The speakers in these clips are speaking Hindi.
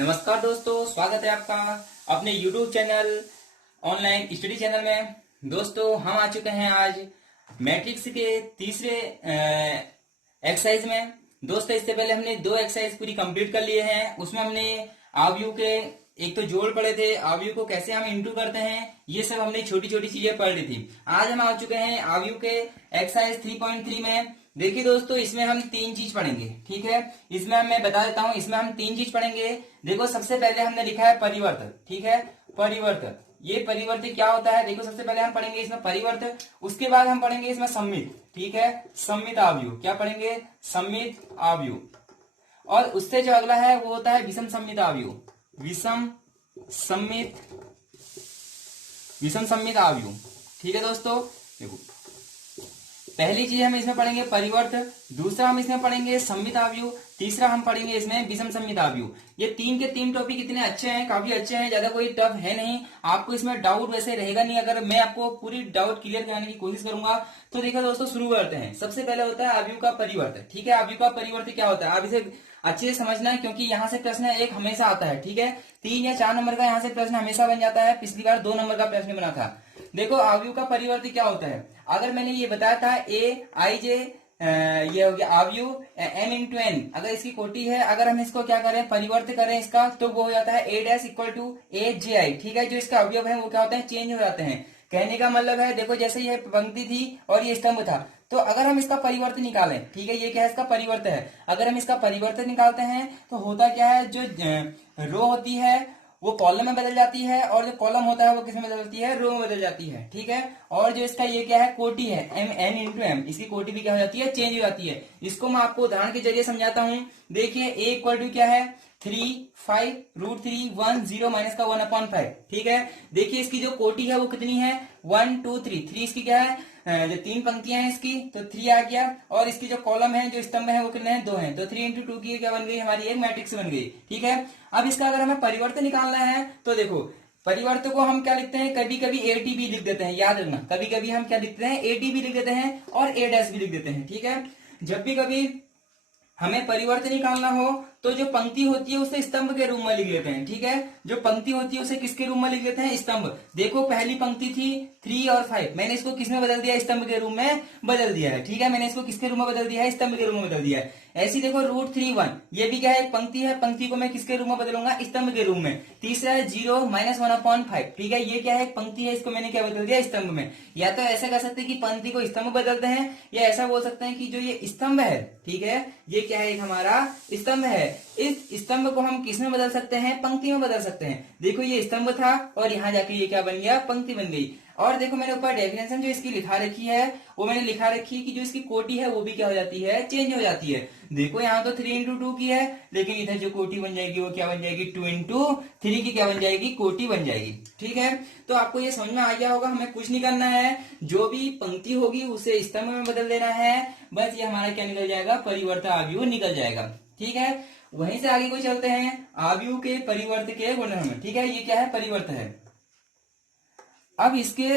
नमस्कार दोस्तों, स्वागत है आपका अपने YouTube channel online study channel में। दोस्तों हम आ चुके हैं आज मैट्रिक्स के तीसरे एक्सरसाइज में। दोस्तों इससे पहले हमने 2 एक्सरसाइज पूरी कंप्लीट कर लिए हैं। उसमें हमने आव्यूह के एक तो जोड़ पढ़े थे, आव्यूह को कैसे हम इंटू करते हैं, ये सब हमने छोटी छोटी चीजें पढ़ ली थी। आज हम आ चुके हैं आव्यूह के एक्सरसाइज 3.3 में। देखिए दोस्तों, इसमें हम 3 चीज पढ़ेंगे, ठीक है। इसमें मैं बता देता हूं, इसमें हम 3 चीज पढ़ेंगे। देखो सबसे पहले हमने लिखा है परिवर्त, ठीक है। परिवर्त, ये परिवर्त क्या होता है, देखो सबसे पहले हम पढ़ेंगे इसमें परिवर्त। उसके बाद हम पढ़ेंगे इसमें सम्मित, ठीक है। सम्मित आव्यूह, क्या पढ़ेंगे, सम्मित आव्यूह। और उससे जो अगला है वो होता है विषम सम्मित आव्यूह, विषम सम्मित आव्यूह, ठीक है दोस्तों। देखो पहली चीज हम इसमें पढ़ेंगे परिवर्त, दूसरा हम इसमें पढ़ेंगे सम्मित आव्यूह, तीसरा हम पढ़ेंगे इसमें विषम सम्मित आव्यूह। ये 3 के 3 टॉपिक इतने अच्छे हैं, काफी अच्छे हैं, ज्यादा कोई टफ है नहीं। आपको इसमें डाउट वैसे रहेगा नहीं, अगर मैं आपको पूरी डाउट क्लियर कराने की कोशिश करूंगा। तो देखो दोस्तों शुरू करते हैं। सबसे पहले होता है आव्यूह का परिवर्त, ठीक है। आव्यूह का परिवर्त क्या होता है, आप इसे अच्छे से समझना है, क्योंकि यहाँ से प्रश्न एक हमेशा आता है, ठीक है। 3 या 4 नंबर का यहाँ से प्रश्न हमेशा बन जाता है। पिछली बार 2 नंबर का प्रश्न बना था। देखो आव्यूह का परिवर्त क्या होता है, अगर मैंने ये बताया था ए आई जे, ये हो गया आव्यूह n इंटू एन, अगर इसकी कोटि है, अगर हम इसको क्या करें परिवर्त करें इसका, तो वो हो जाता है a डैश इक्वल टू ए जे आई, ठीक है। जो इसका अवयव है वो क्या होते हैं, चेंज हो जाते हैं। कहने का मतलब है, देखो जैसे ये पंक्ति थी और ये स्तंभ था, तो अगर हम इसका परिवर्त निकालें, ठीक है, ये क्या है, इसका परिवर्त है। अगर हम इसका परिवर्तन निकालते हैं तो होता क्या है, जो रो होती है वो कॉलम में बदल जाती है, और जो कॉलम होता है वो किस में बदलती है, रो में बदल जाती है, ठीक है। और जो इसका ये क्या है, कोटि है n इंटू एम, इसकी कोटि भी क्या हो जाती है, चेंज हो जाती है। इसको मैं आपको उदाहरण के जरिए समझाता हूँ। देखिए a इक्वल टू क्या है, 3 5 रूट 3 1 0 माइनस का 1/5, ठीक है। देखिए इसकी जो कोटि है वो कितनी है, 1 2 3, 3 इसकी क्या है, जो 3 पंक्तियां हैं इसकी, तो 3 आ गया। और इसकी जो कॉलम है, जो स्तंभ है वो कितने हैं, 2 हैं, तो 3 इंटू 2 की क्या बन गई, हमारी एक मैट्रिक्स बन गई, ठीक है। अब इसका अगर हमें परिवर्तन निकालना है तो देखो परिवर्त को हम क्या लिखते हैं, कभी कभी एटी भी लिख देते हैं, याद रखना, कभी कभी हम क्या लिखते हैं, एटी भी लिख देते हैं और ए डैश भी लिख देते हैं, ठीक है। जब भी कभी हमें परिवर्तन निकालना हो तो जो पंक्ति होती है उसे स्तंभ के रूप में लिख लेते हैं, ठीक है। जो पंक्ति होती है उसे किसके रूप में लिख लेते हैं, स्तंभ। देखो पहली पंक्ति थी 3 और 5, मैंने इसको किसमें बदल दिया, स्तंभ के रूप में बदल दिया है, ठीक है। मैंने इसको किसके रूप में बदल दिया है, स्तंभ के रूप में बदल दिया है। ऐसी देखो रूट 3 1, ये भी क्या है, एक पंक्ति है, पंक्ति को मैं किसके रूप में बदलूंगा, स्तंभ के रूप में। तीसरा है 0 माइनस 1/5, ठीक है, ये क्या है, एक पंक्ति है, इसको मैंने क्या बदल दिया, स्तंभ में। या तो ऐसा कह सकते हैं कि पंक्ति को स्तंभ बदलते हैं, या ऐसा बोल सकते हैं कि जो ये स्तंभ है, ठीक है, ये क्या है, हमारा स्तंभ है। इस स्तंभ को हम किस में बदल सकते हैं, पंक्ति में बदल सकते हैं। देखो ये स्तंभ था और यहाँ जाके ये क्या बन गया, पंक्ति बन गई। और देखो मैंने ऊपर डेफिनेशन जो इसकी लिखा रखी है, वो मैंने लिखा रखी है कि जो इसकी कोटि है वो भी क्या हो जाती है, चेंज हो जाती है। देखो यहाँ तो 3 इंटू 2 की है, लेकिन इधर जो कोटि बन जाएगी वो क्या बन जाएगी, 2 इंटू 3 की क्या बन जाएगी, कोटि बन जाएगी, ठीक है। तो आपको ये समझ में आ गया होगा, हमें कुछ नहीं करना है, जो भी पंक्ति होगी उसे स्तंभ में बदल देना है, बस ये हमारा क्या निकल जाएगा, परिवर्त आव्यूह निकल जाएगा, ठीक है। वहीं से आगे कोई चलते हैं आव्यूह के परिवर्त के गुणधर्म, ठीक है। ये क्या है, परिवर्त है। अब इसके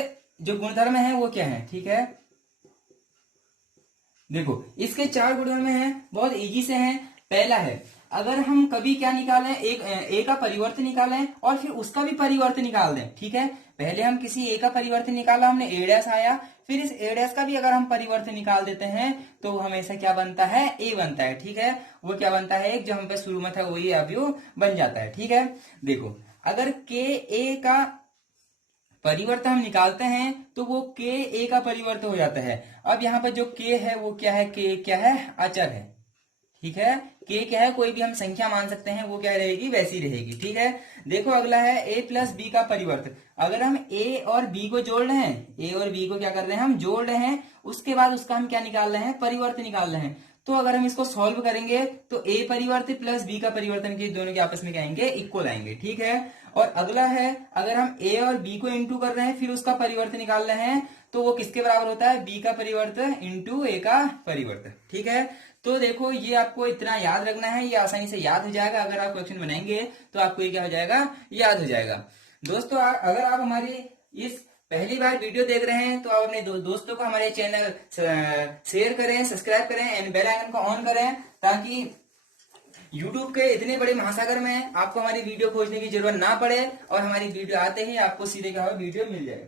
जो गुणधर्म है वो क्या है, ठीक है। देखो इसके 4 गुणधर्म हैं, बहुत इजी से हैं। पहला है, अगर हम कभी क्या निकालें, एक ए का परिवर्त निकालें और फिर उसका भी परिवर्त निकाल दें, ठीक है। पहले हम किसी ए का परिवर्त निकाला, हमने ए डैश आया, फिर इस ए डैश का भी अगर हम परिवर्त निकाल देते हैं तो हमेशा क्या बनता है, ए बनता है, ठीक है। वो क्या बनता है, एक जो हम पे शुरू में था वही आव्यूह बन जाता है, ठीक है। देखो अगर के ए का परिवर्त हम निकालते हैं तो वो के ए का परिवर्त हो जाता है। अब यहाँ पर जो के है वो क्या है, के क्या है, अचर है, ठीक है। के क्या है, कोई भी हम संख्या मान सकते हैं, वो क्या रहेगी, वैसी रहेगी, ठीक है। देखो अगला है ए प्लस बी का परिवर्त। अगर हम ए और बी को जोड़ रहे हैं, ए और बी को क्या कर रहे हैं, हम जोड़ रहे हैं, उसके बाद उसका हम क्या निकाल रहे हैं, परिवर्त निकाल रहे हैं। तो अगर हम इसको सॉल्व करेंगे तो ए परिवर्त प्लस बी का परिवर्तन के दोनों के आपस में क्या आएंगे, इक्वल आएंगे, ठीक है। और अगला है, अगर हम ए और बी को इंटू कर रहे हैं फिर उसका परिवर्तन निकाल रहे हैं, तो वो किसके बराबर होता है, बी का परिवर्त इंटू ए का परिवर्त, ठीक है। तो देखो ये आपको इतना याद रखना है, ये आसानी से याद हो जाएगा। अगर आप क्वेश्चन बनाएंगे तो आपको ये क्या हो जाएगा, याद हो जाएगा। दोस्तों अगर आप हमारी इस पहली बार वीडियो देख रहे हैं तो आप अपने दोस्तों को हमारे चैनल शेयर करें, सब्सक्राइब करें एंड बेल आइकन को ऑन करें, ताकि YouTube के इतने बड़े महासागर में आपको हमारी वीडियो खोजने की जरूरत ना पड़े और हमारी वीडियो आते ही आपको सीधे क्या होगा, वीडियो मिल जाए।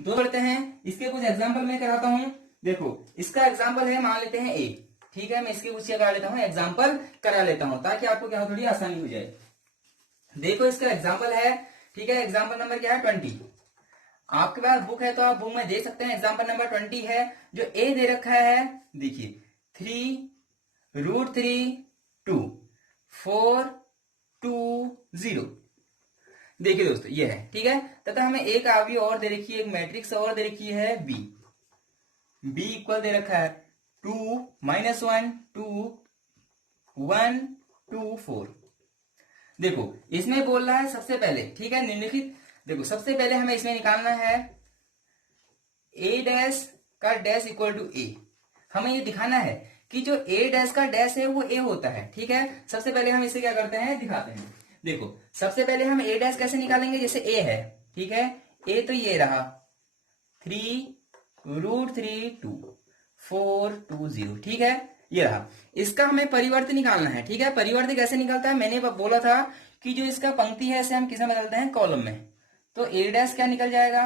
दो बढ़ते हैं, इसके कुछ एग्जाम्पल मैं कराता हूँ। देखो इसका एग्जाम्पल है, मान लेते हैं ए, ठीक है। मैं इसके कुछ क्या करा लेता हूँ, एग्जाम्पल करा लेता हूँ ताकि आपको क्या हो, थोड़ी आसानी हो जाए। देखो इसका एग्जाम्पल है, ठीक है। एग्जाम्पल नंबर क्या है, 20। आपके पास बुक है तो आप बुक में देख सकते हैं। एग्जाम्पल नंबर 20 है। जो ए दे रखा है, देखिए 3√3 2 4 2 0। देखिए दोस्तों ये है, ठीक है। तथा हमें एक अवयव और दे रखी है, एक मैट्रिक्स और दे रखी है बी। बी इक्वल दे रखा है 2 -1 2 1 2 4। देखो इसमें बोल रहा है सबसे पहले, ठीक है, निम्नलिखित। देखो सबसे पहले हमें इसमें निकालना है ए डैश का डैश इक्वल टू ए। हमें ये दिखाना है कि जो ए डैश का डैश है वो ए होता है, ठीक है। सबसे पहले हम इसे क्या करते हैं, दिखाते हैं। देखो सबसे पहले हम ए डैश कैसे निकालेंगे, जैसे ए है, ठीक है। ए तो ये रहा 3√3 2 4 2 0, ठीक है, ये रहा। इसका हमें परिवर्त निकालना है, ठीक है। परिवर्त कैसे निकलता है, मैंने बोला था कि जो इसका पंक्ति है इसे हम किसमें बदलते हैं, कॉलम में। तो ए डैश क्या निकल जाएगा,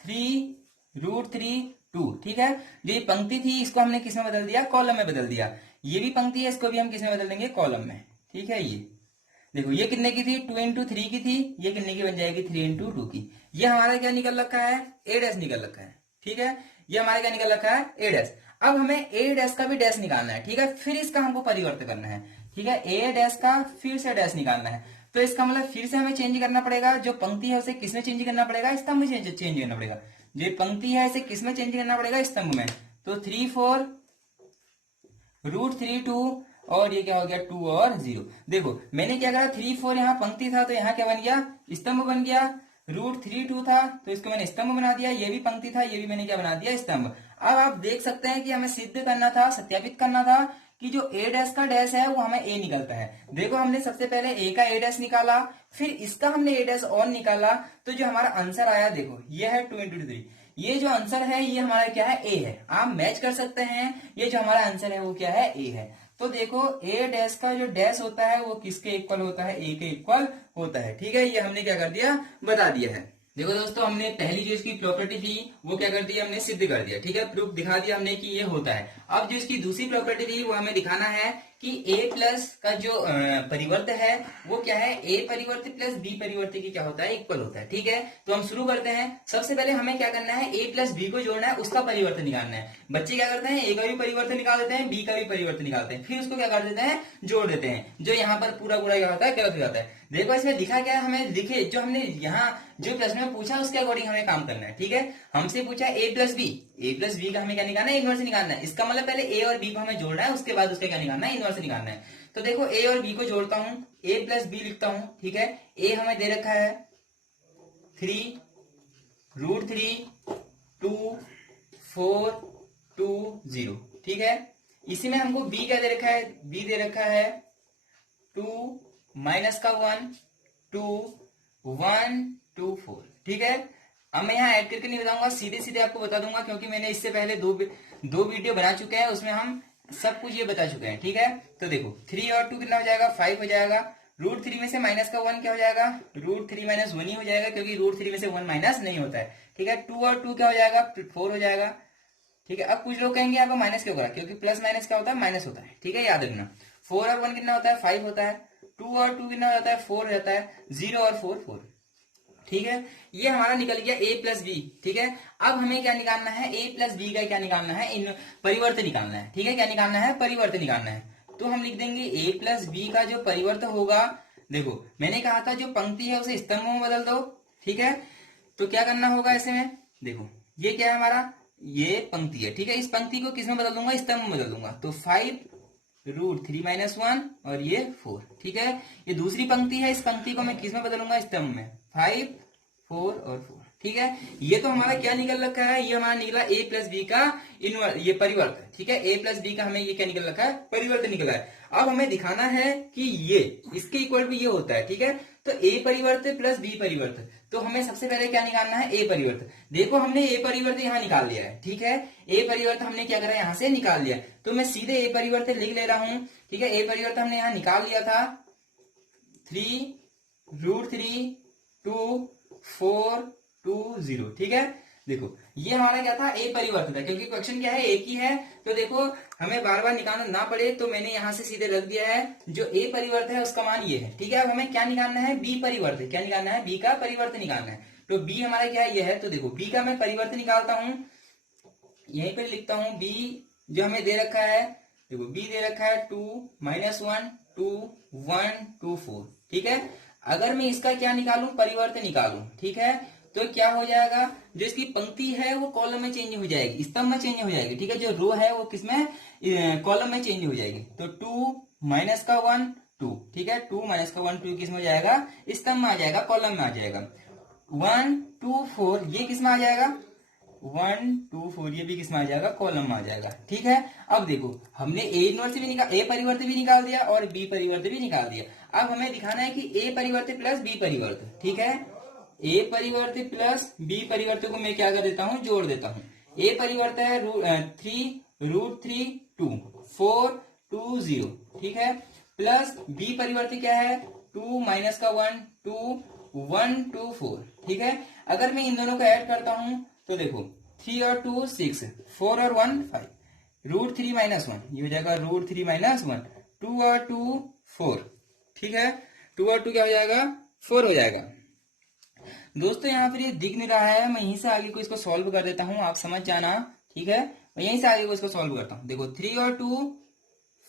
3√3 2, ठीक है। जो ये पंक्ति थी इसको हमने किसमें बदल दिया, कॉलम में बदल दिया। ये भी पंक्ति है, इसको भी हम किसमें बदल देंगे, कॉलम में, ठीक है। ये देखो ये कितने की थी, 2 × 3 की थी, ये कितने की बन जाएगी, 3 × 2 की। ये हमारा क्या निकल रखा है, ए डैश निकल रखा है, ठीक है। ये हमारा क्या निकल रखा है, ए डैश। अब हमें ए डैश का भी डैश निकालना है, ठीक है। फिर इसका हमको परिवर्तन करना है, ठीक है। ए डैश का फिर से डैश निकालना है, तो इसका मतलब फिर से हमें चेंज करना पड़ेगा। जो पंक्ति है उसे किसमें चेंज करना पड़ेगा, स्तंभ में चेंज करना पड़ेगा। जो पंक्ति है इसे किसमें चेंज करना पड़ेगा, स्तंभ में। तो 3 4√3 2 और ये क्या हो गया, 2 और 0। देखो मैंने क्या करा, 3 4 यहाँ पंक्ति था तो यहाँ क्या बन गया, स्तंभ बन गया। √3 2 था तो इसको मैंने स्तंभ बना दिया। ये भी पंक्ति था, ये भी मैंने क्या बना दिया, स्तंभ। अब आप देख सकते हैं कि हमें सिद्ध करना था, सत्यापित करना था कि जो ए डैश का डैश है वो हमें ए निकलता है। देखो हमने सबसे पहले ए का ए डैश निकाला, फिर इसका हमने ए डैश और निकाला, तो जो हमारा आंसर आया, देखो ये है 2 × 3। ये जो आंसर है ये हमारा क्या है, ए है। आप मैच कर सकते हैं, ये जो हमारा आंसर है वो क्या है, ए है। तो देखो ए डैश का जो डैश होता है वो किसके इक्वल होता है, ए के इक्वल होता है, ठीक है। ये हमने क्या कर दिया, बता दिया है। देखो दोस्तों हमने पहली जो इसकी प्रॉपर्टी थी वो क्या कर दिया, हमने सिद्ध कर दिया, ठीक है। प्रूफ दिखा दिया हमने कि ये होता है। अब जो इसकी दूसरी प्रॉपर्टी थी वो हमें दिखाना है कि a प्लस का जो परिवर्त है वो क्या है, a परिवर्त प्लस b परिवर्त की क्या होता है, इक्वल होता है, ठीक है। तो हम शुरू करते हैं। सबसे पहले हमें क्या करना है, a प्लस b को जोड़ना है, उसका परिवर्तन निकालना है। बच्चे क्या करते हैं, a का भी परिवर्तन निकाल देते हैं, b का भी परिवर्तन निकालते हैं, फिर उसको क्या कर देते हैं, जोड़ देते हैं। जो यहाँ पर पूरा क्या होता है, गलत हो जाता है। देखो इसमें दिखा क्या है, हमें दिखे जो हमने यहाँ जो प्रश्न में पूछा उसके अकॉर्डिंग हमें काम करना है, ठीक है। हमसे पूछा a प्लस b का हमें क्या निकालना है, इनवर्स निकालना है। इसका मतलब पहले a और b को हमें जोड़ना है, उसके बाद उसका क्या निकालना है, इनवर्स निकालना है। तो देखो a और b को जोड़ता हूं, a प्लस b लिखता हूं, ठीक है। a हमें दे रखा है 3√3 2 4 2 0, ठीक है। इसी में हमको b क्या दे रखा है, b दे रखा है 2 -1 2 1 2 4, ठीक है। अब मैं यहाँ ऐड करके नहीं बताऊंगा, सीधे सीधे आपको बता दूंगा, क्योंकि मैंने इससे पहले दो वीडियो बना चुके हैं, उसमें हम सब कुछ ये बता चुके हैं, ठीक है। तो देखो 3 और 2 कितना हो जाएगा, 5 हो जाएगा। √3 में से माइनस का 1 क्या हो जाएगा, √3 - 1 ही हो जाएगा, क्योंकि √3 में से 1 माइनस नहीं होता है, ठीक है। 2 और 2 क्या हो जाएगा, 4 हो जाएगा, ठीक है। अब कुछ लोग कहेंगे आपको माइनस क्यों करा, क्योंकि प्लस माइनस क्या होता है, माइनस होता है, ठीक है, याद रखना। 4 और 1 कितना होता है, 5 होता है। 2 और 2 कितना हो जाता है, 4 हो जाता है। 0 और 4 4, ठीक है। ये हमारा निकल गया a प्लस बी, ठीक है। अब हमें क्या निकालना है, a प्लस बी का क्या निकालना है, इन परिवर्तन निकालना है, ठीक है। क्या निकालना है, परिवर्तन निकालना है। तो हम लिख देंगे a प्लस बी का जो परिवर्तन होगा, देखो मैंने कहा था जो पंक्ति है उसे स्तंभ में बदल दो, ठीक है। तो क्या करना होगा ऐसे में, देखो ये क्या है हमारा, ये पंक्ति है, ठीक है। इस पंक्ति को किसमें बदल दूंगा, स्तंभ में बदल दूंगा। तो 5√3 - 1 और ये 4, ठीक है। ये दूसरी पंक्ति है, इस पंक्ति को मैं किसमें बदलूंगा, स्तंभ में। 5 4 और 4, ठीक है। ये तो हमारा क्या निकल रखा है, ये हमारा निकला a प्लस बी का ये परिवर्तन, ठीक है। a प्लस बी का हमें ये क्या निकल रखा है, परिवर्तन निकला है। अब हमें दिखाना है कि ये इसके इक्वल टू ये होता है, ठीक है। तो ए परिवर्त प्लस बी परिवर्त, तो हमें सबसे पहले क्या निकालना है, ए परिवर्त। देखो हमने ए परिवर्त यहाँ निकाल लिया है, ठीक है, ए परिवर्त हमने क्या करा, यहाँ से निकाल लिया। तो मैं सीधे ए परिवर्त लिख ले रहा हूं, ठीक है। ए परिवर्त हमने यहाँ निकाल लिया था 3√3 2 4 2 0, ठीक है। देखो ये हमारा क्या था, ए परिवर्त था, क्योंकि क्वेश्चन क्या है, एक ही है। तो देखो हमें बार बार निकालना ना पड़े, तो मैंने यहां से सीधे रख दिया है, जो ए परिवर्त है उसका मान ये है, ठीक है। अब हमें क्या निकालना है, बी परिवर्त। क्या निकालना है, बी का परिवर्त निकालना है। तो बी हमारा क्या है, ये है। तो देखो बी का मैं परिवर्त निकालता हूं, यहीं पर लिखता हूं। बी जो हमें दे रखा है, देखो बी दे रखा है 2 -1 2 1 2 4, ठीक है। अगर मैं इसका क्या निकालूं, परिवर्त निकालूं, ठीक है, तो क्या हो जाएगा, जो इसकी पंक्ति है वो कॉलम में चेंज हो जाएगी, स्तंभ में चेंज हो जाएगी, ठीक है। जो रो है वो किसमें, कॉलम में चेंज हो जाएगी। तो 2 -1 2, ठीक है, 2 -1 2 किसमें हो जाएगा, स्तंभ में आ जाएगा, कॉलम में आ जाएगा। 1 2 4 ये किसमें आ जाएगा, 1 2 4 ये भी किसमें आ जाएगा, कॉलम में आ जाएगा, ठीक है। अब देखो हमने ए इनवर्स भी निकाल, ए परिवर्त भी निकाल दिया और बी परिवर्त भी निकाल दिया। अब हमें दिखाना है कि ए परिवर्त प्लस बी परिवर्त, ठीक है। ए परिवर्त प्लस बी परिवर्त को मैं क्या कर देता हूं, जोड़ देता हूं। ए परिवर्त है 3√3 2 4 2 0, ठीक है, प्लस बी परिवर्त क्या है, 2 -1 2 1 2 4, ठीक है। अगर मैं इन दोनों को ऐड करता हूं तो देखो 3 और 2 6, 4 और 1 5, √3 -1 ये हो जाएगा √3 -1, 2 और 2 4, ठीक है। 2 और 2 क्या हो जाएगा, 4 हो जाएगा। दोस्तों यहाँ पर ये दिख नहीं रहा है, मैं यहीं से आगे को इसको सॉल्व कर देता हूं, आप समझ जाना, ठीक है। मैं यहीं से आगे को इसको सॉल्व करता हूं। देखो 3 और 2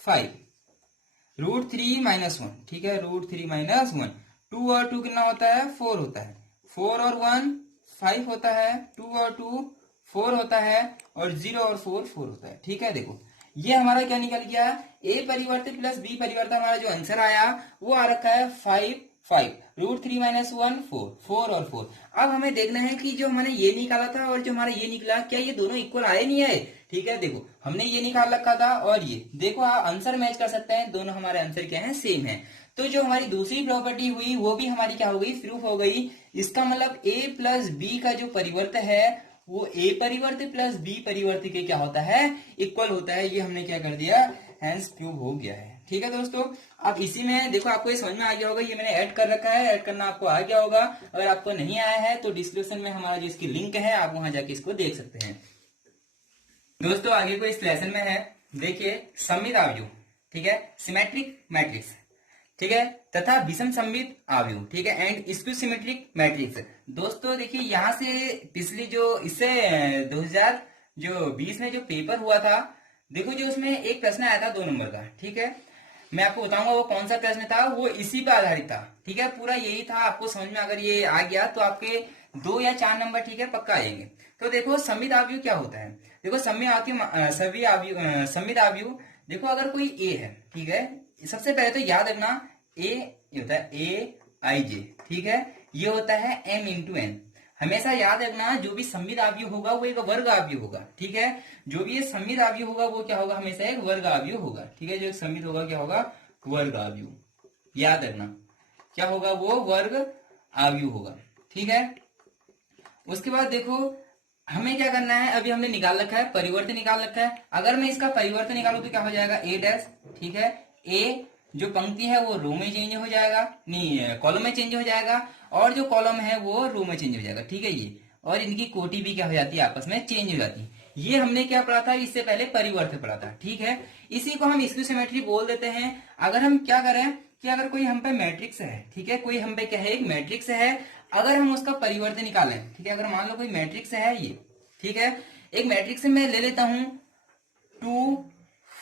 5, √3 -1, ठीक है, √3 -1, 2 और 2 कितना होता है, 4 होता है, 4 और 1 5 होता है, 2 और 2 4 होता है, और 0 और 4 4 होता है, ठीक है। देखो ये हमारा क्या निकल गया, ए परिवर्त प्लस बी परिवर्त, हमारा जो आंसर आया वो आ रखा है 5 5, √3 -1 4 4 और 4। अब हमें देखना है कि जो हमने ये निकाला था और जो हमारा ये निकला, क्या ये दोनों इक्वल आए नहीं आए, ठीक है। देखो हमने ये निकाल रखा था और ये देखो, आप आंसर मैच कर सकते हैं, दोनों हमारे आंसर क्या है, सेम है। तो जो हमारी दूसरी प्रॉपर्टी हुई वो भी हमारी क्या हो गई, प्रूफ हो गई। इसका मतलब ए प्लस बी का जो परिवर्त है वो ए परिवर्त प्लस बी परिवर्त के क्या होता है, इक्वल होता है। ये हमने क्या कर दिया, हेंस प्रूव हो गया है, ठीक है दोस्तों। अब इसी में देखो आपको ये समझ में आ गया होगा, ये मैंने ऐड कर रखा है, ऐड करना आपको आ गया होगा। अगर आपको नहीं आया है तो डिस्क्रिप्शन में हमारा जो इसकी लिंक है, आप वहां जाके इसको देख सकते हैं। दोस्तों आगे को इस लेसन में है, देखिए सममित आव्यूह, ठीक है, सिमेट्रिक मैट्रिक्स, ठीक है, तथा विषम सममित आव्यूह, ठीक है, एंड स्क्यू सिमेट्रिक मैट्रिक्स। दोस्तों देखिए यहाँ से पिछली जो इससे 2020 में जो पेपर हुआ था, देखो जो उसमें एक प्रश्न आया था 2 नंबर का, ठीक है। मैं आपको बताऊंगा वो कौन सा प्रश्न था, वो इसी पे आधारित था, ठीक है, पूरा यही था। आपको समझ में अगर ये आ गया तो आपके 2 या 4 नंबर, ठीक है, पक्का आएंगे। तो देखो सममित आव्यूह क्या होता है, देखो सममित आव्यूह, देखो अगर कोई ए है, ठीक है, सबसे पहले तो याद रखना ए होता है AIJ, ठीक है, ये होता है M × N। हमेशा याद रखना जो भी सममित आव्यूह होगा वो एक वर्ग आव्यूह होगा, ठीक है। जो भी ये सममित आव्यूह होगा वो क्या होगा, हमेशा एक वर्ग आव्यूह होगा, ठीक है। जो एक सममित होगा क्या होगा, वर्ग आव्यूह, याद रखना क्या होगा, वो वर्ग आव्यूह होगा, ठीक है। उसके बाद देखो हमें क्या करना है, अभी हमने निकाल रखा है, परिवर्तन निकाल रखा है। अगर मैं इसका परिवर्तन निकालू तो क्या हो जाएगा, A', ठीक है। ए जो पंक्ति है वो रो में चेंज हो जाएगा, नहीं कॉलम में चेंज हो जाएगा, और जो कॉलम है वो रो में चेंज हो जाएगा, ठीक है। ये और इनकी कोटि भी क्या हो जाती है, आपस में चेंज हो जाती है। ये हमने क्या पढ़ा था, इससे पहले परिवर्तन पढ़ा था, ठीक है। इसी को हम स्क्यू सिमेट्री बोल देते हैं। अगर हम क्या करें कि अगर कोई हम पे मैट्रिक्स है, ठीक है, कोई हम पे क्या है, एक मैट्रिक्स है, अगर हम उसका परिवर्तन निकालें, ठीक है, अगर मान लो कोई मैट्रिक्स है ये, ठीक है, एक मैट्रिक्स में ले लेता हूं 2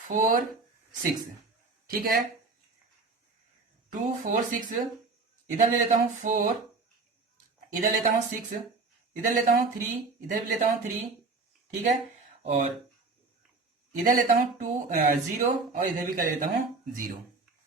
4 6, ठीक है, 2 4 6, इधर ले लेता हूं 4, इधर लेता हूं 6, इधर लेता हूं 3, इधर भी लेता हूं 3, ठीक है, और इधर लेता हूं 2 0, और इधर भी कर लेता हूं 0,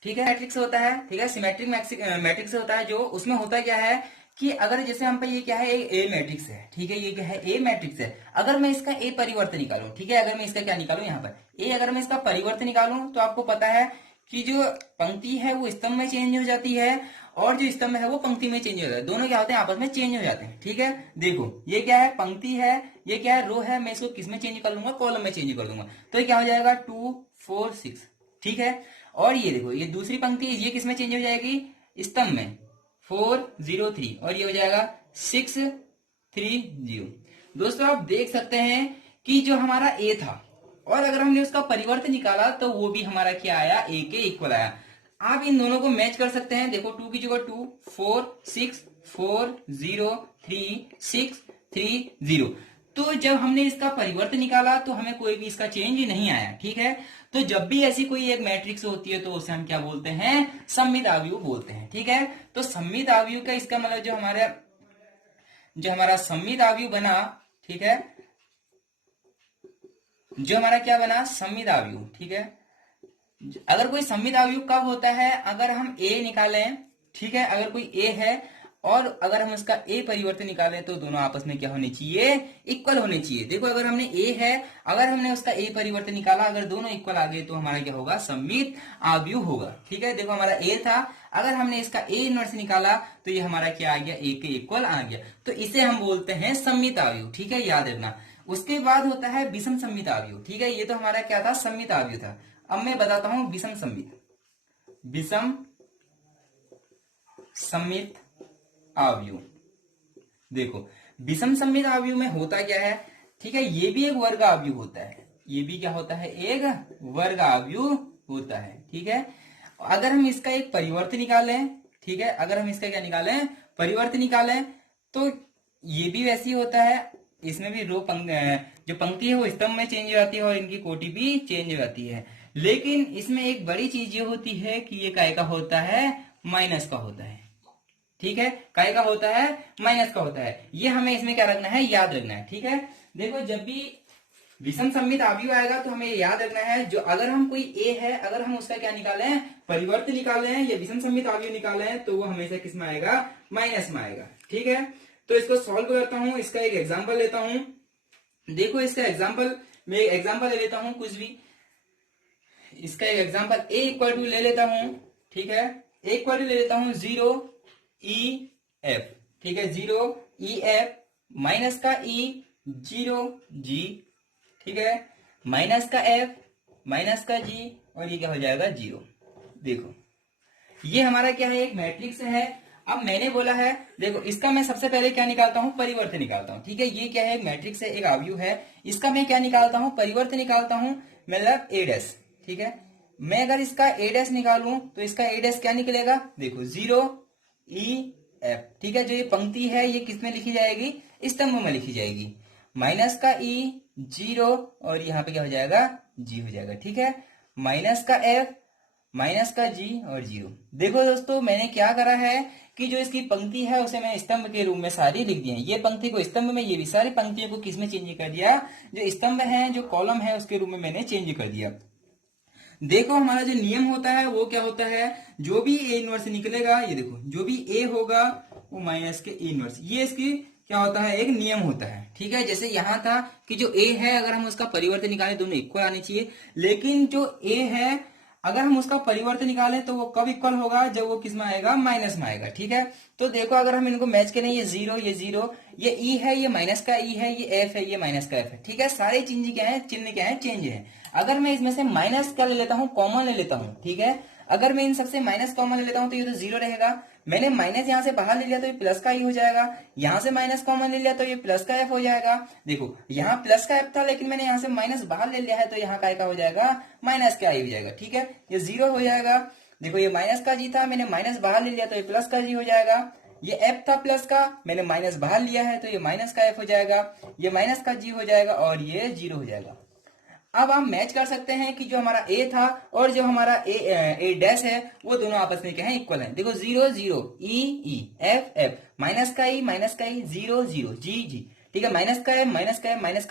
ठीक है। मैट्रिक्स होता है, ठीक है, सिमेट्रिक मैट्रिक्स होता है। जो उसमें होता क्या है कि अगर जैसे हम पे ये क्या है, ए मैट्रिक्स है, ठीक है, ये क्या है, ए मैट्रिक्स है। अगर मैं इसका ए परिवर्तन निकालूं, ठीक है, अगर मैं इसका क्या निकालूं, यहाँ पर ए, अगर मैं इसका परिवर्तन निकालूं तो आपको पता है कि जो पंक्ति है वो स्तंभ में चेंज हो जाती है और जो स्तंभ है वो पंक्ति में चेंज हो जाता है, दोनों क्या होते हैं आपस में चेंज हो जाते हैं। ठीक है, देखो ये क्या है, पंक्ति है, ये क्या है, रो है, मैं इसको किस में चेंज कर लूंगा, कॉलम में चेंज कर दूंगा, तो ये क्या हो जाएगा 2 4 6। ठीक है, और ये देखो ये दूसरी पंक्ति ये किस में चेंज हो जाएगी, स्तंभ में 4 0 3, और ये हो जाएगा 6 3 0। दोस्तों आप देख सकते हैं कि जो हमारा ए था और अगर हमने उसका परिवर्तन निकाला तो वो भी हमारा क्या आया, ए के इक्वल आया। आप इन दोनों को मैच कर सकते हैं, देखो 2 की जगह 2 4 6 4 0 3 6 3 0। तो जब हमने इसका परिवर्तन निकाला तो हमें कोई भी इसका चेंज नहीं आया। ठीक है, तो जब भी ऐसी कोई एक मैट्रिक्स होती है तो उसे हम क्या बोलते हैं, सममित अवयव बोलते हैं। ठीक है, तो सममित अवयव का इसका मतलब जो हमारा सममित अवयव बना, ठीक है, जो हमारा क्या बना, सममित अवयव। ठीक है, अगर कोई सममित अवयव कब होता है, अगर हम ए निकालें, ठीक है, अगर कोई ए है और अगर हम उसका ए परिवर्तन निकालें तो दोनों आपस में क्या होने चाहिए, इक्वल होने चाहिए। देखो अगर हमने ए है, अगर हमने उसका ए परिवर्तन निकाला, अगर दोनों इक्वल आ गए तो हमारा क्या होगा, सममित अवयव होगा। ठीक है, देखो हमारा ए था, अगर हमने इसका ए इनवर्स निकाला तो ये हमारा क्या आ गया, ए के इक्वल आ गया, तो इसे हम बोलते हैं सममित अवयव। ठीक है, याद रखना। उसके बाद होता है विषम सममित अवयव। ठीक है, ये तो हमारा क्या था, सममित अवयव था। अब मैं बताता हूं विषम सममित अवयव। देखो विषम सममित अवयव में होता क्या है, ठीक है, ये भी एक वर्ग अवयव होता है, ये भी क्या होता है, एक वर्ग अवयव होता है। ठीक है, अगर हम इसका एक परिवर्तन निकालें, ठीक है, अगर हम इसका क्या निकालें, परिवर्तन निकालें, तो ये भी वैसे ही होता है, इसमें भी जो पंक्ति है वो स्तंभ में चेंज हो जाती है और इनकी कोटि भी चेंज हो जाती है। लेकिन इसमें एक बड़ी चीज ये होती है कि ये काय का होता है, माइनस का होता है। ठीक है, काय का होता है, माइनस का होता है। ये हमें इसमें क्या रखना है, याद रखना है। ठीक है, देखो जब भी विषम सममित अवयव आएगा तो हमें याद रखना है, जो अगर हम कोई ए है, अगर हम उसका क्या निकाले, परिवर्तन निकाले हैं या विषम सममित अवयव निकाले हैं, तो वो हमेशा किस में आएगा, माइनस में आएगा। ठीक है, तो इसको सॉल्व करता हूं, इसका एक एग्जाम्पल लेता हूं। देखो इसका एग्जाम्पल, मैं एग्जाम्पल ले लेता हूं कुछ भी, इसका एक एग्जाम्पल ए इक्वल टू ले लेता हूं। ठीक है, ए इक्वल टू ले लेता हूं 0 ई एफ। ठीक है, 0 ई एफ माइनस का ई 0 जी। ठीक है, माइनस का एफ माइनस का जी और ये क्या हो जाएगा 0। देखो ये हमारा क्या है, एक मैट्रिक्स है। अब मैंने बोला है, देखो इसका मैं सबसे पहले क्या निकालता हूं, परिवर्तन निकालता हूं। ठीक है, ये क्या है, मैट्रिक्स है, एक अवयव है, इसका मैं क्या निकालता हूं, परिवर्तन निकालता हूं, मतलब ए डैश। ठीक है, मैं अगर इसका ए डैश निकालूं तो इसका ए डैश क्या निकलेगा, देखो 0 ई एफ। ठीक है, जो ये पंक्ति है ये किसमें लिखी जाएगी, स्तंभ में लिखी जाएगी, माइनस का ई 0 और यहाँ पे क्या हो जाएगा, जी हो जाएगा। ठीक है, माइनस का एफ माइनस का जी और 0। देखो दोस्तों मैंने क्या करा है कि जो इसकी पंक्ति है उसे मैं स्तंभ के रूप में सारी लिख दी है, ये पंक्ति को स्तंभ में, ये भी सारी पंक्तियों को किसमें चेंज कर दिया, जो स्तंभ है, जो कॉलम है उसके रूप में मैंने चेंज कर दिया। देखो हमारा जो नियम होता है वो क्या होता है, जो भी ए इनवर्स निकलेगा, ये देखो जो भी ए होगा वो माइनस के ए इनवर्स, ये इसकी क्या होता है, एक नियम होता है। ठीक है, जैसे यहां था कि जो ए है अगर हम उसका परिवर्तन निकालें दोनों इक्वल आने चाहिए, लेकिन जो ए है अगर हम उसका परिवर्तन निकालें तो वो कब इक्वल होगा, जब वो किस में आएगा, माइनस में आएगा। ठीक है, तो देखो अगर हम इनको मैच करें, ये 0 ये 0, ये ई है, ये माइनस का ई है, ये एफ है, ये माइनस का एफ है। ठीक है, सारे चिन्ह क्या है, चिन्ह क्या है, चेंज है। अगर मैं इसमें से माइनस का ले लेता हूं, कॉमन ले लेता हूं, ठीक है, अगर मैं इन सबसे माइनस कॉमन ले लेता हूं तो ये तो 0 रहेगा, मैंने माइनस यहां से बाहर ले लिया तो ये प्लस का ई हो जाएगा, यहां से माइनस कॉमन ले लिया तो ये प्लस का एफ हो जाएगा। देखो यहाँ प्लस का एफ था लेकिन मैंने यहाँ से माइनस बाहर ले लिया है तो यहाँ का हो जाएगा, माइनस का आई हो जाएगा। ठीक है, ये 0 हो जाएगा। देखो ये माइनस का जी था, मैंने माइनस बाहर ले लिया तो ये प्लस का जी हो जाएगा, ये एफ था प्लस का, मैंने माइनस बाहर लिया है तो ये माइनस का एफ हो जाएगा, ये माइनस का जी हो जाएगा और ये 0 हो जाएगा। अब हम मैच कर सकते हैं कि जो हमारा ए था और जो हमारा ए डैश है वो दोनों आपस में क्या है, इक्वल है। देखो 0 0 ई ई एफ एफ माइनस का ई 0 0 जी जी। ठीक है, माइनस का एम माइनस का एम माइनस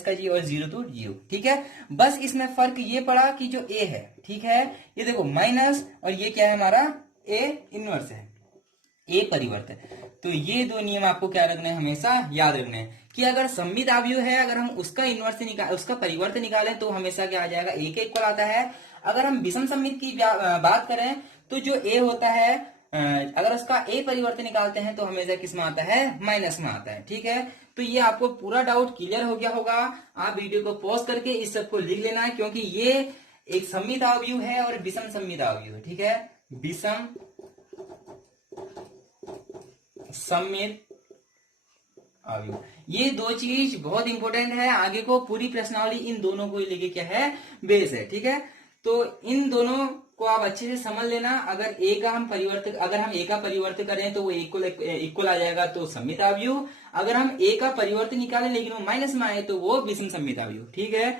का जी और 0 तो 0। ठीक है, बस इसमें फर्क ये पड़ा कि जो ए है, ठीक है, ये देखो माइनस और ये क्या है, हमारा ए इनवर्स है, ए परिवर्तन। तो ये दो नियम आपको क्या रखना है, हमेशा याद रखना है कि अगर सममित अवयव है, अगर हम उसका इनवर्स उसका परिवर्तन निकालें तो हमेशा क्या आ जाएगा, ए के इक्वल आता है। अगर हम विषम सममित की बात करें तो जो ए होता है, अगर उसका ए परिवर्तन निकालते हैं तो हमेशा किस में आता है, माइनस में आता है। ठीक है, तो ये आपको पूरा डाउट क्लियर हो गया होगा। आप वीडियो को पॉज करके इस सबको लिख लेना है, क्योंकि ये एक सममित अवयव है और विषम सममित अवयव है। ठीक है, विषम सममित अवयव, ये दो चीज बहुत इंपॉर्टेंट है। आगे को पूरी प्रश्नावली इन दोनों को लेके क्या है, बेस है। ठीक है, तो इन दोनों को आप अच्छे से समझ लेना। अगर ए का हम परिवर्तन, अगर हम ए का परिवर्तन करें तो वो इक्वल आ जाएगा, तो सममित अवयव। अगर हम ए का परिवर्तन निकालें लेकिन वो माइनस में आए तो वो विषम सममित अवयव। ठीक है,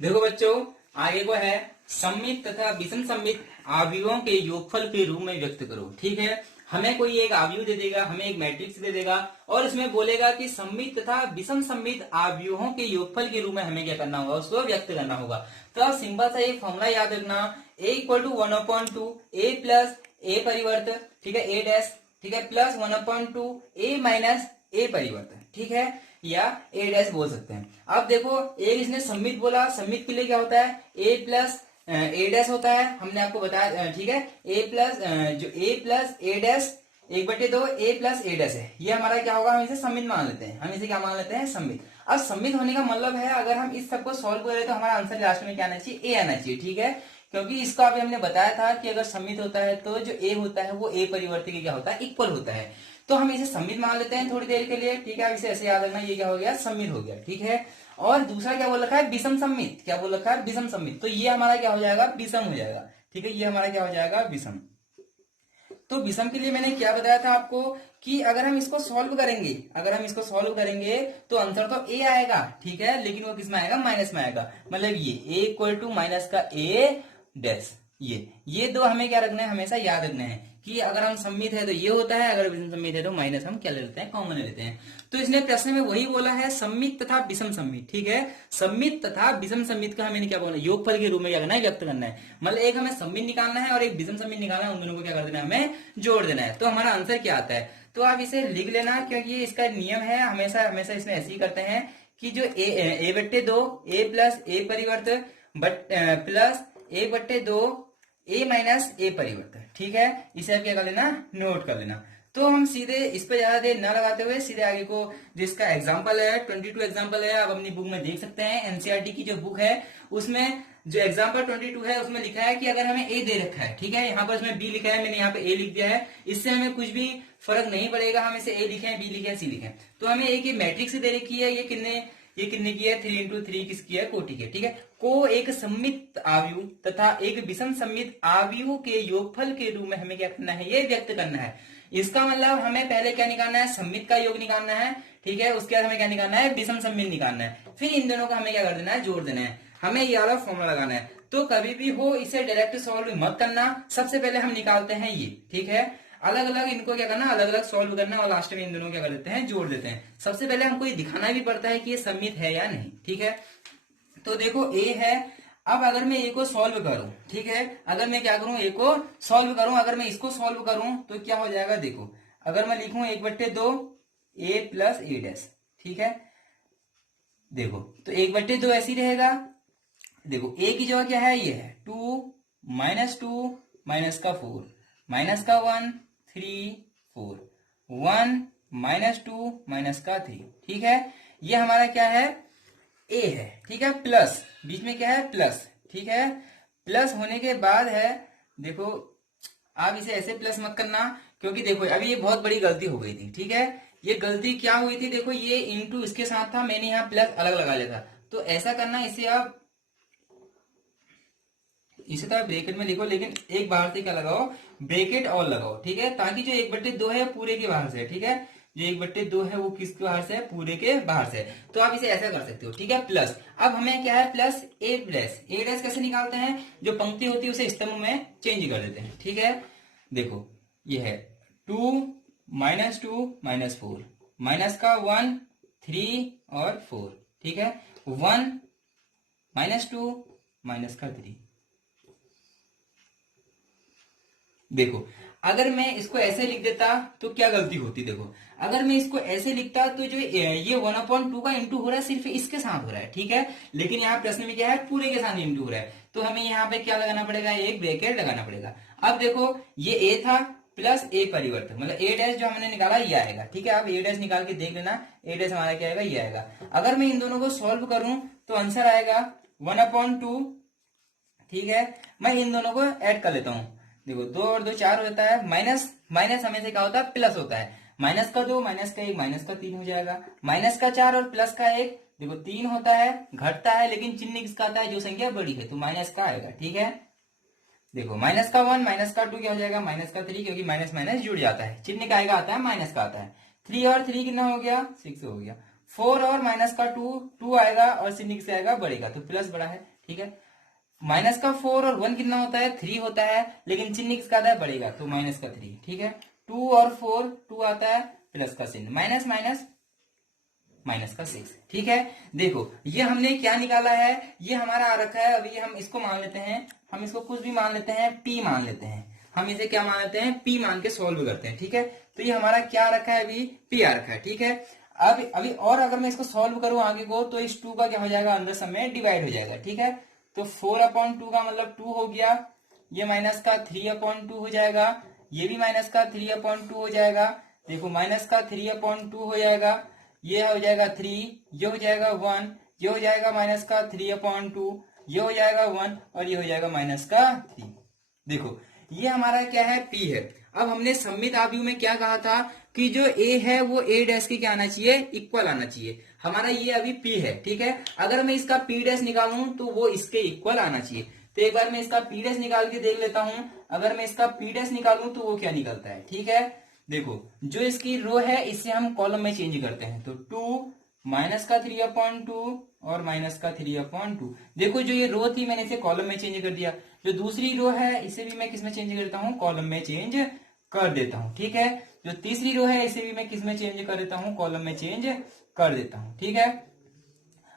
देखो बच्चों, आगे को है सममित तथा विषम सममित अवयवों के योगफल के रूप में व्यक्त करो। ठीक है, हमें कोई एक अवयव दे देगा, हमें एक मैट्रिक्स दे देगा और इसमें बोलेगा कि सममित तथा विषम सममित अवयवों के योगफल के रूप में हमें क्या करना होगा, उसको व्यक्त करना होगा। तो आप सिंपल सा एक फॉर्मूला याद रखना, a equal to 1/2 a plus a परिवर्तन, ठीक है, a डैश, ठीक है, प्लस 1/2 a माइनस a परिवर्तन। ठीक है, या a डैश बोल सकते हैं। अब देखो, एक इसने सममित बोला, सममित के लिए क्या होता है, a प्लस ए डैश होता है, हमने आपको बताया। ठीक है, ए प्लस जो ए प्लस ए डैश 1/2 ए प्लस ए डैश है, ये हमारा क्या होगा, हम इसे सममित मान लेते हैं। हम इसे क्या मान लेते हैं, सममित। अब सममित होने का मतलब है, अगर हम इस सबको सॉल्व करें तो हमारा आंसर लास्ट में क्या आना चाहिए, ए आना चाहिए। ठीक है, क्योंकि इसका अभी हमने बताया था कि अगर सममित होता है तो जो ए होता है वो ए परिवर्ती के क्या होता है, इक्वल होता है। तो हम इसे सममित मान लेते हैं थोड़ी देर के लिए। ठीक है, अब इसे ऐसे याद रखना, ये क्या हो गया, सममित हो गया। ठीक है, और दूसरा क्या बोल रखा है, विषम सममित। क्या बोल रखा है, विषम सममित। तो ये हमारा क्या हो जाएगा, विषम हो जाएगा। ठीक है, ये हमारा क्या हो जाएगा, विषम। तो विषम के लिए मैंने क्या बताया था आपको कि अगर हम इसको सॉल्व करेंगे, अगर हम इसको सॉल्व करेंगे तो आंसर तो ए आएगा। ठीक है, लेकिन वो किस में आएगा, माइनस में आएगा। मतलब ये ए इक्वल टू माइनस का ए डैश, ये दो हमें क्या रखना है, हमेशा याद रखना है कि अगर हम सममित है तो ये होता है, अगर विषम सममित है तो माइनस हम क्या ले लेते हैं, कॉमन ले लेते हैं। तो इसने प्रश्न में वही बोला है, सममित तथा विषम सममित। ठीक है, सममित तथा विषम सममित का हमें क्या बोलना है, योगफल के रूप में क्या करना है, व्यक्त करना है। मतलब एक हमें सममित निकालना है और एक विषम सममित निकालना है, उन दोनों को क्या कर देना है, हमें जोड़ देना है। तो हमारा आंसर क्या आता है, तो आप इसे लिख लेना, क्योंकि ये इसका नियम है, हमेशा हमेशा इसमें ऐसे ही करते हैं कि जो a/2 a प्लस a परिवर्तन plus a/2 a minus a परिवर्तन। ठीक है, इसे आप क्या कर लेना, नोट कर लेना। तो हम सीधे इस पे ज्यादा देर न लगाते हुए सीधे आगे को, जिसका एग्जांपल है 22 एग्जांपल है, आप अपनी बुक में देख सकते हैं। एनसीईआरटी की जो बुक है उसमें जो एग्जांपल 22 है उसमें लिखा है कि अगर हमें ए दे रखा है, ठीक है, यहाँ पर उसमें बी लिखा है, मैंने यहाँ पे ए लिख दिया है, इससे हमें कुछ भी फर्क नहीं पड़ेगा, हम इसे ए लिखे, बी लिखे, सी लिखे। तो हमें एक ये मैट्रिक्स दे रखी है, ये कितने की है, 3x3 किसकी है, कोटि की है। ठीक है, को एक सममित अवयव तथा एक विषम सममित अवयव के योगफल के रूप में हमें क्या करना है, ये व्यक्त करना है। इसका मतलब हमें पहले क्या निकालना है, सममित का योग निकालना है। ठीक है, उसके बाद हमें क्या निकालना है, विषम सममित निकालना है। फिर इन दोनों का हमें क्या कर देना है, जोड़ देना है। हमें ये वाला फॉर्मूला लगाना है। तो कभी भी हो इसे डायरेक्ट सॉल्व मत करना, सबसे पहले हम निकालते हैं ये। ठीक है, अलग अलग इनको क्या करना, अलग अलग सॉल्व करना और लास्ट में इन दोनों क्या कर देते हैं, जोड़ देते हैं। सबसे पहले हमको ये दिखाना भी पड़ता है कि ये सममित है या नहीं। ठीक है, तो देखो ए है। अब अगर मैं ए को सॉल्व करूं, ठीक है, अगर मैं क्या करूं, ए को सॉल्व करूं, अगर मैं इसको सॉल्व करूं तो क्या हो जाएगा, देखो अगर मैं लिखूं 1/2 ए प्लस ए डैश, ठीक है, देखो तो 1/2 ऐसे ही रहेगा। देखो ए की जगह क्या है, ये है 2 माइनस का 4 माइनस का 1 3 4 1 -2 माइनस का 3। ठीक है, ये हमारा क्या है, ए है। ठीक है, प्लस बीच में क्या है, प्लस। ठीक है, प्लस होने के बाद है, देखो आप इसे ऐसे प्लस मत करना, क्योंकि देखो अभी ये बहुत बड़ी गलती हो गई थी। ठीक है, ये गलती क्या हुई थी, देखो ये इंटू इसके साथ था, मैंने यहाँ प्लस अलग लगा लिया था। तो ऐसा करना, इसे आप ब्रैकेट में लिखो, लेकिन एक बाहर से क्या लगाओ, ब्रैकेट और लगाओ। ठीक है, ताकि जो 1/2 है पूरे के बाहर से है। ठीक है, जो 1/2 है वो किसके बाहर से है, पूरे के बाहर से है। तो आप इसे ऐसा कर सकते हो। ठीक है, प्लस अब हमें क्या है, प्लस ए डैश कैसे निकालते हैं, जो पंक्ति होती है उसे स्तंभ में चेंज कर देते हैं। ठीक है, देखो ये है 2 -2 -4 माइनस का 1 3 और 4। ठीक है, 1 -2 माइनस का 3। देखो अगर मैं इसको ऐसे लिख देता तो क्या गलती होती, देखो अगर मैं इसको ऐसे लिखता तो जो ये 1/2 का इंटू हो रहा है सिर्फ इसके साथ हो रहा है, ठीक है, लेकिन यहाँ प्रश्न में क्या है, पूरे के साथ इंटू हो रहा है, तो हमें यहाँ पे क्या लगाना पड़ेगा, एक ब्रैकेट लगाना पड़ेगा। अब देखो ये ए था प्लस ए परिवर्तन, मतलब ए डैश जो हमने निकाला ये आएगा, ठीक है। अब ए डैश निकाल के देख लेना, ए डैश हमारा क्या आएगा, ये आएगा। अगर मैं इन दोनों को सॉल्व करूं तो आंसर आएगा 1/2, ठीक है। मैं इन दोनों को ऐड कर लेता हूं, देखो 2 और 2 4 होता है, माइनस माइनस हमेशा क्या होता है, प्लस होता है, माइनस का 2 माइनस का 1 माइनस का 3 हो जाएगा, माइनस का 4 और प्लस का 1, देखो 3 होता है, घटता है, लेकिन चिन्ह किसका आता है, जो संख्या बड़ी है तो माइनस का आएगा, ठीक है। देखो माइनस का 1 माइनस का 2 क्या हो जाएगा, माइनस का 3, क्योंकि माइनस माइनस जुड़ जाता है, चिन्ह का आएगा आता है माइनस का आता है। 3 और 3 कितना हो गया, 6 हो गया। 4 और माइनस का 2 आएगा और चिन्ह किससे आएगा, बढ़ेगा, तो प्लस बड़ा है, ठीक है। माइनस का 4 और 1 कितना होता है, 3 होता है, लेकिन चिन्ह किसका आता है, बढ़ेगा, तो माइनस का 3, ठीक है। 2 और 4 2 आता है, प्लस का चिन्ह, माइनस माइनस माइनस का 6, ठीक है। देखो ये हमने क्या निकाला है, ये हमारा आ रखा है, अभी हम इसको मान लेते हैं, हम इसको कुछ भी मान लेते हैं, p मान लेते हैं, हम इसे क्या मान लेते हैं, p मान के सॉल्व करते हैं, ठीक है। तो ये हमारा क्या रखा है, अभी p आ रखा है, ठीक है। अब अभी और अगर मैं इसको सॉल्व करूं आगे को, तो इस 2 का क्या हो जाएगा, अंदर सब में डिवाइड हो जाएगा, ठीक है। तो 4/2 का मतलब 2 हो गया, ये माइनस का 3/2 हो जाएगा, ये भी माइनस का 3/2 हो जाएगा, देखो माइनस का 3/2 हो जाएगा, ये हो जाएगा 3, ये हो जाएगा 1, ये हो जाएगा माइनस का 3/2, ये हो जाएगा 1 और ये हो जाएगा माइनस का 3। देखो ये हमारा क्या है, p है। अब हमने सममित आव्यूह में क्या कहा था कि जो a है वो a डैश के क्या आना चाहिए, इक्वल आना चाहिए, हमारा ये अभी p है, ठीक है। अगर मैं इसका p डैश निकालूं तो वो इसके इक्वल आना चाहिए, तो एक बार मैं इसका p डैश निकाल के देख लेता हूं। अगर मैं इसका p डैश निकालूं तो वो क्या निकलता है, ठीक है। देखो जो इसकी रो है इसे हम कॉलम में चेंज करते हैं, तो 2 माइनस का 3/2 और माइनस का 3/2। देखो जो ये रो थी मैंने इसे कॉलम में चेंज कर दिया, जो दूसरी रो है इसे भी मैं किसमें चेंज करता हूँ, कॉलम में चेंज कर देता हूँ, ठीक है। जो तीसरी रो है इसे भी मैं किसमें चेंज कर देता हूँ, कॉलम में चेंज कर देता हूँ, ठीक है।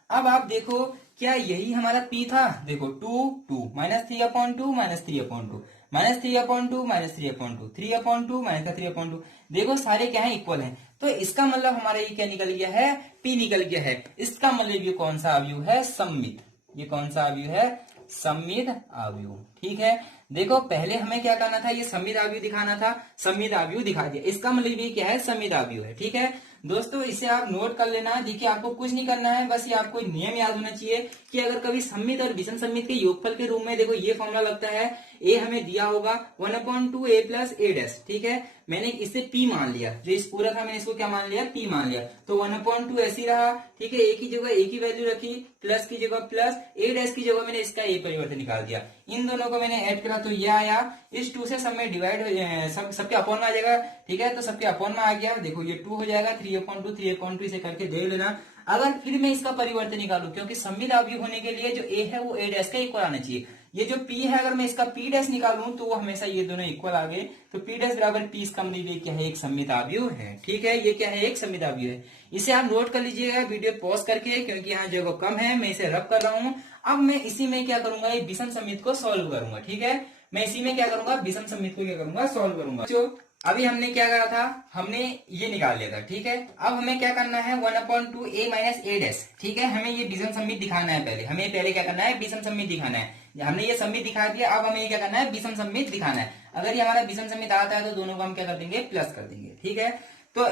अब आप देखो क्या यही हमारा p था, देखो 2 minus 3/2 minus 3/2 minus 3/2 minus 3/2 3/2 minus का 3/2, देखो सारे क्या है, इक्वल हैं, तो इसका मतलब हमारा ये क्या निकल गया है, p निकल गया है। इसका मतलब ये कौन सा आव्यूह है, सममित, ये कौन सा आव्यूह है, सममित आव्यूह, ठीक है। देखो पहले हमें क्या करना था, ये सममित आव्यूह दिखाना था, सममित आव्यूह दिखा दिया, इसका मतलब ये क्या है, सममित आव्यूह है, ठीक है। दोस्तों इसे आप नोट कर लेना, देखिए आपको कुछ नहीं करना है, बस ये आपको नियम याद होना चाहिए कि अगर कभी सममित और विषम सममित के योगफल के रूप में, देखो ये फॉर्मूला लगता है, ए हमें दिया होगा 1/2 a प्लस a डैश, ठीक है। मैंने इसे p मान लिया, जो इस पूरा था मैंने इसको क्या मान लिया, p मान लिया, तो 1/2 ऐसी रहा, ठीक है। a की जगह a की वैल्यू रखी, प्लस की जगह प्लस, a डैश की जगह मैंने इसका a परिवर्तन निकाल दिया, इन दोनों को मैंने ऐड करा तो ये आया, इस 2 से सब में डिवाइड सबके अपॉन में आ जाएगा, ठीक है। तो सबके अपॉन में आ गया, देखो ये 2 हो जाएगा, 3/2 इसे करके देख लेना। अगर फिर मैं इसका परिवर्तन निकालू, क्योंकि सममित आव्यूह होने के लिए जो a है वो a डैश का इक्वल आना चाहिए, ये जो p है अगर मैं इसका p डैश निकालूं तो वो हमेशा ये दोनों इक्वल आ गए, तो p डैश बराबर p, इसका मतलब ये क्या है, एक सममित आव्यूह है, ठीक है। ये क्या है, एक सममित आव्यूह है, इसे आप नोट कर लीजिएगा वीडियो पॉज करके, क्योंकि यहाँ जगह कम है, मैं इसे रब कर रहा हूँ। अब मैं इसी में क्या करूंगा, ये विषम सममित को सॉल्व करूंगा, ठीक है। मैं इसी में क्या करूंगा, विषम सममित को क्या करूंगा, सॉल्व करूंगा। जो अभी हमने क्या करा था, हमने ये निकाल लिया था, ठीक है। अब हमें क्या करना है, 1/2 a माइनस a डैश, ठीक है। हमें ये विषम सममित दिखाना है, पहले हमें क्या करना है, विषम सममित दिखाना है। हमने ये सममित दिखा दिया, अब हमें ये क्या करना है, विषम सममित दिखाना है। अगर ये हमारा विषम सममित आता है तो दोनों को हम क्या कर देंगे, प्लस कर देंगे, ठीक है। तो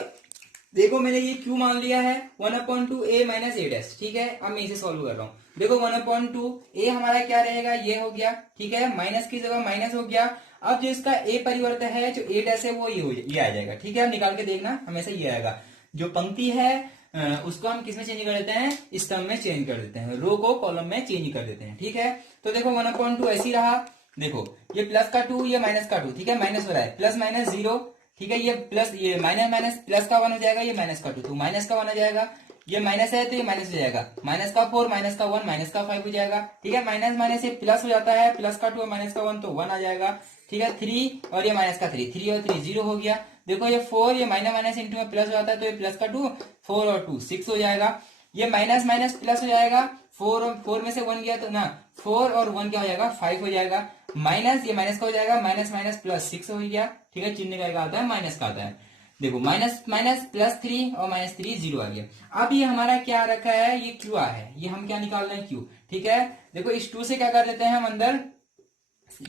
देखो मैंने ये क्यू मान लिया है 1/2 a माइनस a डैश, ठीक है। अब मैं इसे सॉल्व कर रहा हूँ, देखो 1/2 a हमारा क्या रहेगा, ये हो गया, ठीक है, माइनस की जगह माइनस हो गया। अब जो इसका a परिवर्तन है, जो a डैश है वो ये आ जाएगा, ठीक है। अब निकाल के देखना, हमेशा ये आएगा, जो पंक्ति है उसको हम किसमें चेंज कर देते हैं, स्तंभ में चेंज कर देते हैं, रो को कॉलम में चेंज कर देते हैं, ठीक है। तो देखो 1/2 ऐसी रहा, देखो ये प्लस का 2 ये माइनस का 2, ठीक है, माइनस हो रहा है, प्लस माइनस 0, ठीक है। ये प्लस ये माइनस माइनस प्लस का 1 हो जाएगा, ये माइनस का 2 तो माइनस का 1 हो जाएगा, ये माइनस है तो ये माइनस हो जाएगा, माइनस का 4 माइनस का 1 माइनस का 5 हो जाएगा, ठीक है। माइनस माइनस ये प्लस हो जाता है, प्लस का 2 माइनस का 1 तो 1 आ जाएगा, ठीक है। 3 और ये माइनस का 3 और 3 0 हो गया। देखो ये 4 ये माइनस माइनस इंटू में प्लस हो जाता है, तो ये प्लस का 2 4 और 2 6 हो जाएगा। ये माइनस माइनस प्लस हो जाएगा, 4 और 4 में से 1 गया तो ना 4 और 1 क्या हो जाएगा 5 हो जाएगा, माइनस ये माइनस का हो जाएगा, माइनस माइनस प्लस 6 हो गया, ठीक है, चिन्ह का आता है माइनस का आता है, देखो माइनस माइनस प्लस 3 और माइनस 3 0 आ गया। अब ये हमारा क्या रखा है, ये क्यू है, ये हम क्या निकाल रहे हैं क्यू, ठीक है। देखो इस 2 से क्या कर लेते हैं हम अंदर,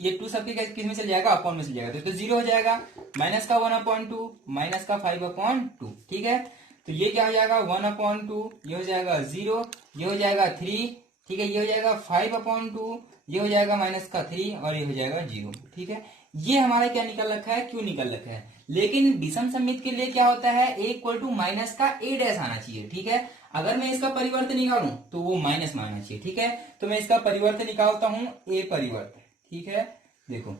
ये 2 सबके किस में चल जाएगा, अपॉन में चल जाएगा, तो 0 हो जाएगा, माइनस का 1/2 माइनस का 5/2, ठीक है। तो ये क्या हो जाएगा 1/2, ये हो जाएगा 0, ये हो जाएगा 3, ठीक है, ये हो जाएगा 5/2, ये हो जाएगा माइनस का 3 और ये हो जाएगा 0, ठीक है। ये हमारा क्या निकल रखा है, क्यों निकल रखा है। लेकिन विषम सममित के लिए क्या होता है, a इक्वल टू माइनस का a डैश आना चाहिए, ठीक है। अगर मैं इसका परिवर्तन निकालूं तो वो माइनस में आना चाहिए, ठीक है। तो मैं इसका परिवर्तन निकालता हूं, a परिवर्तन, ठीक है। देखो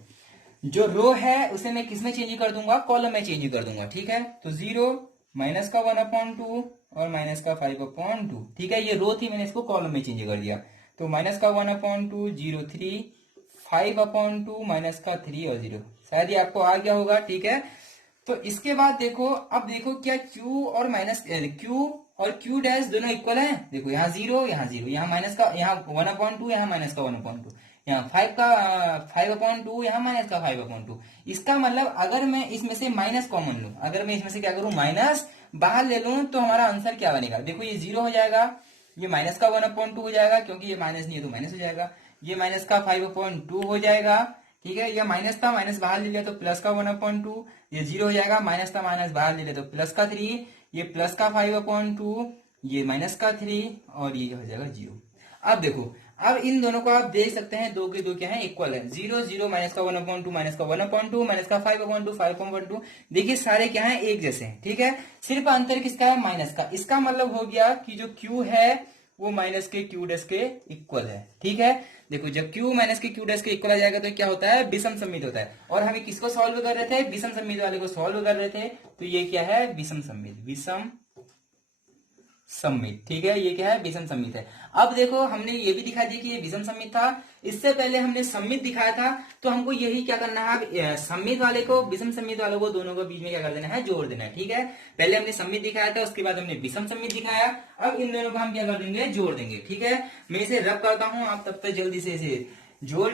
जो रो है उसे मैं किसमें चेंज कर दूंगा, कॉलम में चेंज कर दूंगा, ठीक है। तो 0 माइनस का 1/2 और माइनस का 5/2, ठीक है। ये रो थी, मैंने इसको कॉलम में चेंज कर दिया, तो माइनस का 1/2 0 3 5/2 माइनस का 3 और 0, शायद ये आपको आ गया होगा, ठीक है। तो इसके बाद देखो, अब देखो क्या q और माइनस q और q डैश दोनों इक्वल हैं, देखो यहाँ 0 यहाँ 0, यहाँ माइनस का, यहाँ 1/2 यहाँ माइनस का 1/2, यहाँ 5/2 यहाँ माइनस का 5/2। इसका मतलब अगर मैं इसमें से माइनस कॉमन लूं, अगर मैं इसमें से क्या करूं माइनस बाहर ले लूं, तो हमारा आंसर क्या बनेगा, देखो ये 0 हो जाएगा, ये माइनस का 1/2 हो जाएगा, क्योंकि ये माइनस नहीं है तो माइनस हो जाएगा, ये माइनस का 5/2 हो जाएगा, ठीक है। ये माइनस था, माइनस बाहर ले लिया तो प्लस का 1/2, ये 0 हो जाएगा, माइनस था माइनस बाहर ले लिया तो प्लस का 3, ये प्लस का 5/2, ये माइनस का 3 और ये हो जाएगा 0। अब देखो, अब इन दोनों को आप देख सकते हैं, दो के दो क्या है, इक्वल है, 0 0 माइनस का 1/2 माइनस का 1/2 माइनस का 5/2 5/2, देखिए सारे क्या है एक जैसे हैं, ठीक है। सिर्फ अंतर किसका है, माइनस का। इसका मतलब हो गया कि जो q है वो माइनस के q डैश के इक्वल है, ठीक है। देखो जब q माइनस के q डैश के इक्वल आ जाएगा तो क्या होता है, विषम सममित होता है। और हमें किसको सॉल्व कर रहे थे, विषम सममित वाले को सॉल्व कर रहे थे, तो ये क्या है, विषम सममित, विषम सममित, ठीक है। ये क्या है, विषम सममित है। अब देखो हमने ये भी दिखा दिया कि ये विषम सममित था, इससे पहले हमने सममित दिखाया था, तो हमको यही क्या करना है, सममित वाले को विषम सममित वालों को दोनों को बीच में क्या कर देना है, जोड़ देना है, ठीक है। पहले हमने सममित दिखाया था, उसके बाद हमने विषम सममित दिखाया, अब इन दोनों को हम क्या कर देंगे, जोड़ देंगे, ठीक है। मैं इसे रब करता हूं, आप तब तक जल्दी से इसे जोड़।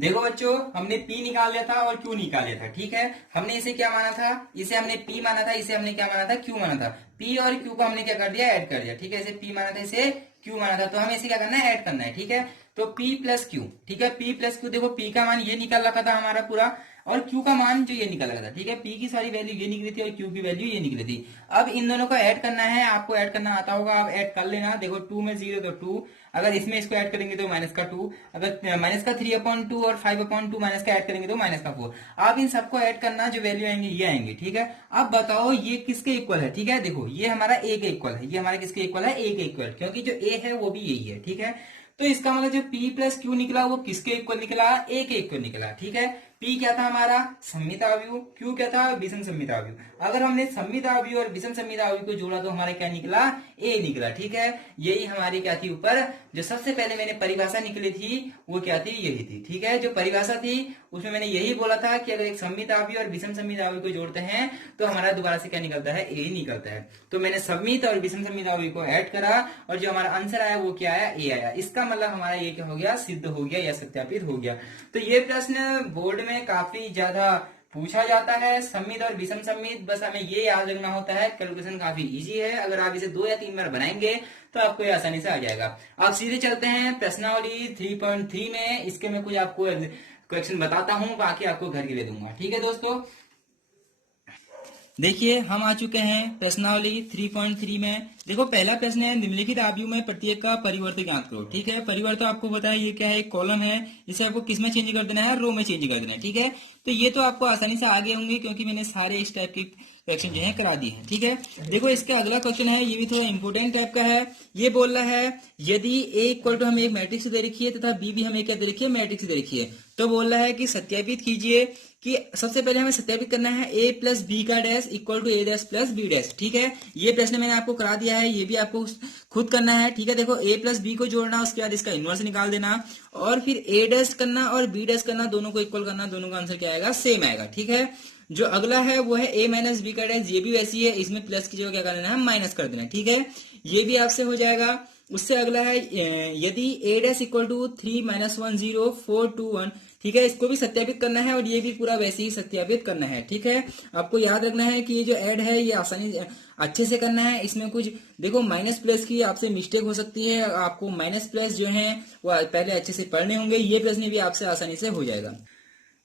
देखो बच्चों, हमने P निकाल लिया था और Q निकाल लिया था, ठीक है। हमने इसे क्या माना था, इसे हमने P माना था, इसे हमने क्या माना था, Q माना था। P और Q को हमने क्या कर दिया, ऐड कर दिया, ठीक है। इसे P माना था, इसे Q माना था, तो हमें इसे क्या करना है, ऐड करना है, ठीक है। तो P प्लस Q, ठीक है, P प्लस Q, देखो P का मान ये निकल रखा था हमारा पूरा, और Q का मान जो ये निकल रहा था, ठीक है। P की सारी वैल्यू ये निकली थी और Q की वैल्यू ये निकली थी। अब इन दोनों को ऐड करना है, आपको ऐड करना आता होगा, आप ऐड कर लेना। देखो 2 में 0 तो 2, अगर इसमें इसको ऐड करेंगे तो माइनस का 2, अगर माइनस का 3/2 और 5/2 माइनस का ऐड करेंगे तो माइनस का 4। आप इन सबको ऐड करना, जो वैल्यू आएंगे ये आएंगे, ठीक है। अब बताओ ये किसके इक्वल है, ठीक है। देखो ये हमारा a के इक्वल है, ये हमारा किसके इक्वल है, a के इक्वल, क्योंकि जो a है वो भी यही है, ठीक है। तो इसका मतलब जो P प्लस Q निकला वो किसके इक्वल निकला, a के इक्वल निकला, ठीक है। P क्या था हमारा, सममित आव्यूह, Q क्या था, विषम सममित आव्यूह। अगर हमने सममित आव्यूह और विषम सममित आव्यूह को जोड़ा तो हमारा क्या निकला, A निकला, ठीक है। यही हमारी क्या थी, ऊपर जो सबसे पहले मैंने परिभाषा निकली थी वो क्या थी, यही थी, ठीक है। जो परिभाषा थी उसमें मैंने यही बोला था कि अगर एक सममित आव्यूह और विषम सममित आव्यूह को जोड़ते हैं तो हमारा दोबारा से क्या निकलता है, A निकलता है। तो मैंने सममित और विषम सममित आव्यूह को ऐड करा और जो हमारा आंसर आया वो क्या आया, A आया। इसका मतलब हमारा ये क्या हो गया, सिद्ध हो गया या सत्यापित हो गया। तो ये प्रश्न बोर्ड में काफी ज्यादा पूछा जाता है, सममित और विषम सममित, बस हमें ये याद रखना होता है। कैलकुलेशन काफी इजी है, अगर आप इसे 2 या 3 बार बनाएंगे तो आपको ये आसानी से आ जाएगा। आप सीधे चलते हैं प्रश्नावली 3.3 में, इसके मैं कुछ आपको क्वेश्चन बताता हूं, बाकी आपको घर के लिए दूंगा, ठीक है दोस्तों। देखिए हम आ चुके हैं प्रश्नावली 3.3 में। देखो पहला प्रश्न है, निम्नलिखित आव्यूह में प्रत्येक का परिवर्त ज्ञात करो, ठीक है। परिवर्त आपको पता है ये क्या है, एक कॉलम है, इसे आपको किस में चेंज कर देना है, रो में चेंज कर देना है, ठीक है। तो ये तो आपको आसानी से आ गए होंगे क्योंकि मैंने सारे इस टाइप के क्वेश्चन जो है करा दिए हैं, ठीक है। देखो इसका अगला क्वेश्चन है, ये भी थोड़ा इंपोर्टेंट टाइप का है। ये बोल रहा है यदि A इक्वल टू हमें एक मैट्रिक्स दे रखी है तथा B भी हमें क्या दे रखी है, मैट्रिक्स दे रखी है, तो बोल रहा है कि सत्यापित कीजिए कि सबसे पहले हमें सत्यापित करना है A प्लस बी का dash equal to A dash plus B dash, ठीक है। ये प्रश्न मैंने आपको करा दिया है, ये भी आपको खुद करना है, ठीक है। देखो A प्लस बी को जोड़ना, उसके बाद इसका इनवर्स निकाल देना और फिर A डैश करना और B डैश करना, दोनों को इक्वल करना, दोनों का आंसर क्या आएगा, सेम आएगा, ठीक है। जो अगला है वो है A माइनस बी का डैश, ये भी वैसी है, इसमें प्लस की जगह क्या कर देना है, माइनस कर देना है, ठीक है। ये भी आपसे हो जाएगा। उससे अगला है यदि a dash equal to 3 minus 1 0 4 2 1, ठीक है, इसको भी सत्यापित करना है और ये भी पूरा वैसे ही सत्यापित करना है, ठीक है। आपको याद रखना है कि ये जो ऐड है ये आसानी अच्छे से करना है। इसमें कुछ देखो माइनस प्लस की आपसे मिस्टेक हो सकती है, आपको माइनस प्लस जो है वो पहले अच्छे से पढ़ने होंगे, ये प्रश्न भी आपसे आसानी से हो जाएगा।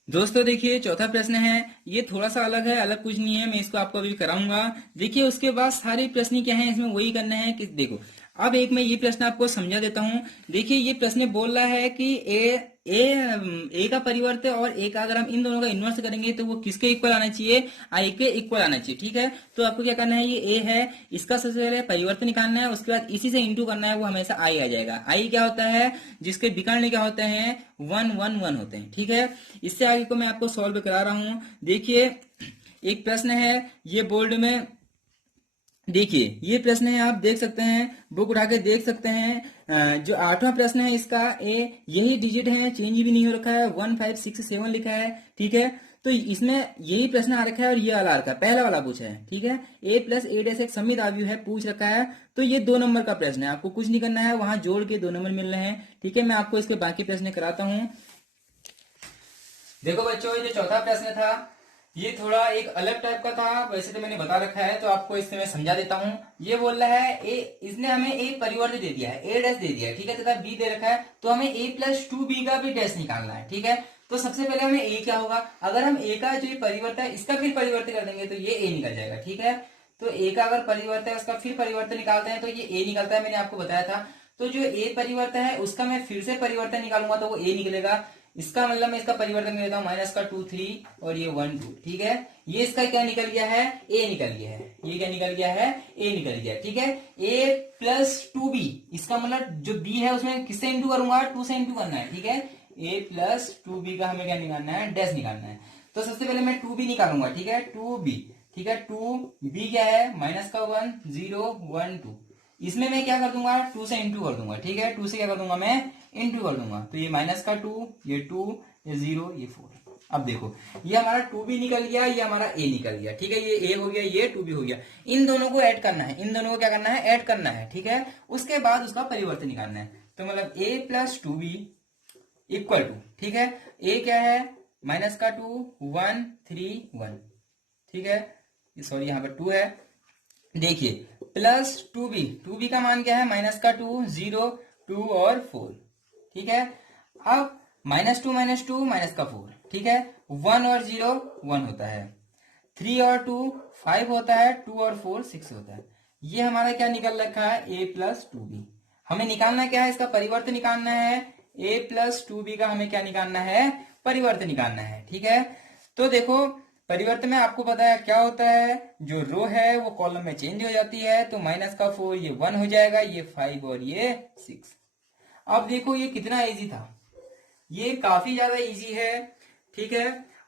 दोस्तों देखिए चौथा प्रश्न है, ये थोड़ा सा अलग है, अलग कुछ नहीं है, मैं इसको आपको अभी कराऊंगा। देखिए उसके बाद सारे प्रश्न क्या है, इसमें वही करना है कि देखो अब एक मैं ये प्रश्न आपको समझा देता हूं। देखिए ये प्रश्न बोल रहा है कि ए का परिवर्त और ए का अगर हम इन दोनों का इन्वर्स करेंगे तो वो किसके इक्वल आना चाहिए, आई के इक्वल आना चाहिए, ठीक है। तो आपको क्या करना है, ये ए है, इसका सबसे पहले परिवर्तन निकालना है, उसके बाद इसी से इंटू करना है, वो हमेशा आई आ जाएगा। आई क्या होता है, जिसके विकर्ण क्या होते हैं, 1 1 1 होते हैं, ठीक है। इससे आगे को मैं आपको सॉल्व करा रहा हूं। देखिए एक प्रश्न है ये बोर्ड में, देखिए ये प्रश्न है, आप देख सकते हैं, बुक उठा के देख सकते हैं। जो 8वां प्रश्न है इसका यही डिजिट है, चेंज भी नहीं हो रखा है, 1 5 6 7 लिखा है, ठीक है। तो इसमें यही प्रश्न आ रखा है और ये वाला आ रखा है, पहला वाला पूछा है, ठीक है। a प्लस a डैश एक समित आव्यूह है पूछ रखा है, तो ये 2 नंबर का प्रश्न है, आपको कुछ नहीं करना है, वहां जोड़ के 2 नंबर मिल रहे हैं, ठीक है। मैं आपको इसके बाकी प्रश्न कराता हूं। देखो बच्चों ये जो चौथा प्रश्न था ये थोड़ा एक अलग टाइप का था, वैसे तो मैंने बता रखा है, तो आपको इससे मैं समझा देता हूँ। ये बोल रहा है इसने हमें एक परिवर्त दे दिया है, a डैश दे दिया है, ठीक है, तथा b दे रखा है, तो हमें a प्लस 2b का भी डैश निकालना है, ठीक है। तो सबसे पहले हमें a क्या होगा, अगर हम a का जो ये परिवर्त है इसका फिर परिवर्त कर देंगे तो ये a निकल जाएगा, ठीक है। तो a का अगर परिवर्त है उसका फिर परिवर्तन निकालते हैं तो ये a निकलता है, मैंने आपको बताया था। तो जो a परिवर्तन है उसका मैं फिर से परिवर्तन निकालूंगा तो वो a निकलेगा। इसका मतलब मैं इसका परिवर्तन कर देता हूँ, माइनस का 2 3 और ये 1 2, ठीक है। ये इसका क्या निकल गया है, a निकल गया है, ये क्या निकल गया है, a निकल गया, ठीक है। a प्लस 2b, इसका मतलब जो b है उसमें किससे इंटू करूंगा, 2 से इंटू करना है, ठीक है। a प्लस 2b का हमें क्या निकालना है, डैश निकालना है। तो सबसे पहले मैं 2b निकालूंगा, ठीक है, 2b, ठीक है। 2b क्या है, माइनस का 1 0 1 2, इसमें मैं क्या कर दूंगा, 2 से इंटू कर दूंगा, ठीक है। 2 से क्या कर दूंगा, मैं इंटू कर दूंगा, तो ये माइनस का 2, ये 2, ये 0, ये 4। अब देखो ये हमारा 2b निकल गया, ये हमारा a निकल गया, ठीक है। ये a हो गया, ये 2b हो गया। इन दोनों को ऐड करना है, इन दोनों को क्या करना है, ऐड करना है, ठीक है। उसके बाद उसका परिवर्तन निकालना है, तो मतलब a plus 2b equal to, ठीक है, a क्या है, माइनस का 2 1 3 1, ठीक है, सॉरी यहाँ पर 2 है। देखिए प्लस 2b का मान क्या है, माइनस का 2 0 2 और 4, ठीक है। अब माइनस टू माइनस का 4, ठीक है। 1 और 0 1 होता है, 3 और 2 5 होता है, 2 और 4 6 होता है। ये हमारा क्या निकल रखा है, a प्लस 2b। हमें निकालना क्या है, इसका परिवर्तन निकालना है, a प्लस 2b का हमें क्या निकालना है, परिवर्तन निकालना है, ठीक है। तो देखो परिवर्तन में आपको पता है क्या होता है, जो रो है वो कॉलम में चेंज हो जाती है, तो माइनस का 4 ये 1 हो जाएगा, ये 5 और ये 6। अब देखो ये कितना इजी था, ये काफी ज्यादा इजी है, ठीक है।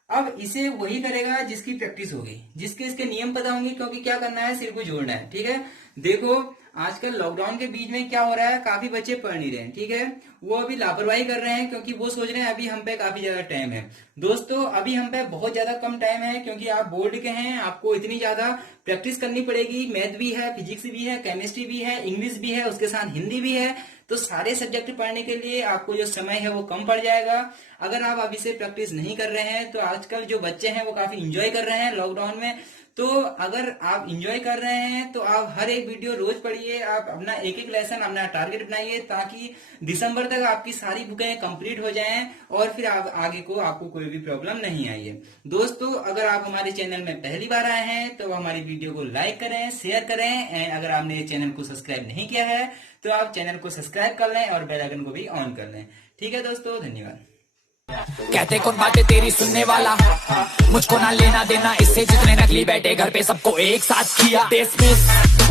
अब इसे वही करेगा जिसकी प्रैक्टिस होगी, जिसके इसके नियम पता होंगे, क्योंकि क्या करना है, सिर को जोड़ना है, ठीक है। देखो आजकल लॉकडाउन के बीच में क्या हो रहा है, काफी बच्चे पढ़ नहीं रहे हैं, ठीक है। वो अभी लापरवाही कर रहे हैं, क्योंकि वो सोच रहे हैं अभी हम पे काफी ज्यादा टाइम है। दोस्तों अभी हम पे बहुत ज्यादा कम टाइम है, क्योंकि आप बोर्ड के हैं, आपको इतनी ज्यादा प्रैक्टिस करनी पड़ेगी। मैथ भी है, फिजिक्स भी है, केमिस्ट्री भी है, इंग्लिश भी है, उसके साथ हिंदी भी है। तो सारे सब्जेक्ट पढ़ने के लिए आपको जो समय है वो कम पड़ जाएगा। अगर आप अभी से प्रैक्टिस नहीं कर रहे हैं तो आजकल जो बच्चे हैं वो काफी इंजॉय कर रहे हैं लॉकडाउन में। तो अगर आप इंजॉय कर रहे हैं तो आप हर एक वीडियो रोज पढ़िए, आप अपना एक एक लेसन अपना टारगेट बनाइए, ताकि दिसंबर तक आपकी सारी बुकें कंप्लीट हो जाएं और फिर आप आगे को आपको कोई भी प्रॉब्लम नहीं आई है। दोस्तों अगर आप हमारे चैनल में पहली बार आए हैं तो हमारी वीडियो को लाइक करें, शेयर करें, एंड अगर आपने चैनल को सब्सक्राइब नहीं किया है तो आप चैनल को सब्सक्राइब कर लें और बेल आइकन को भी ऑन कर लें। ठीक है दोस्तों, धन्यवाद। कहते कौन बातें तेरी सुनने वाला, मुझको ना लेना देना इससे, जितने नकली बैठे घर पे सबको एक साथ किया।